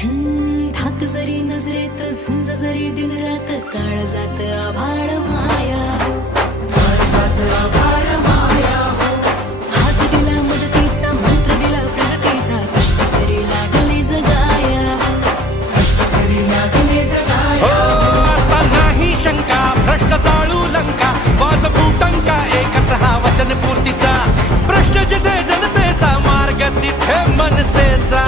थाक जरी नजरेत झुंज जरी दिन रात काळ जात आभाळ माया हो, काळ जात आभाळ माया हो. हात दिला मदतीचा मंत्र दिला प्रगतीचा कष्ट करी लागले जगाया हो, कष्ट करी लागले जगाया हो. आता नाही शंका भ्रष्ट चाळू लंका वाज फुटंका एकच हा वचन पूर्तीचा प्रश्न जिथे जनतेचा मार्ग तिथे मनसेचा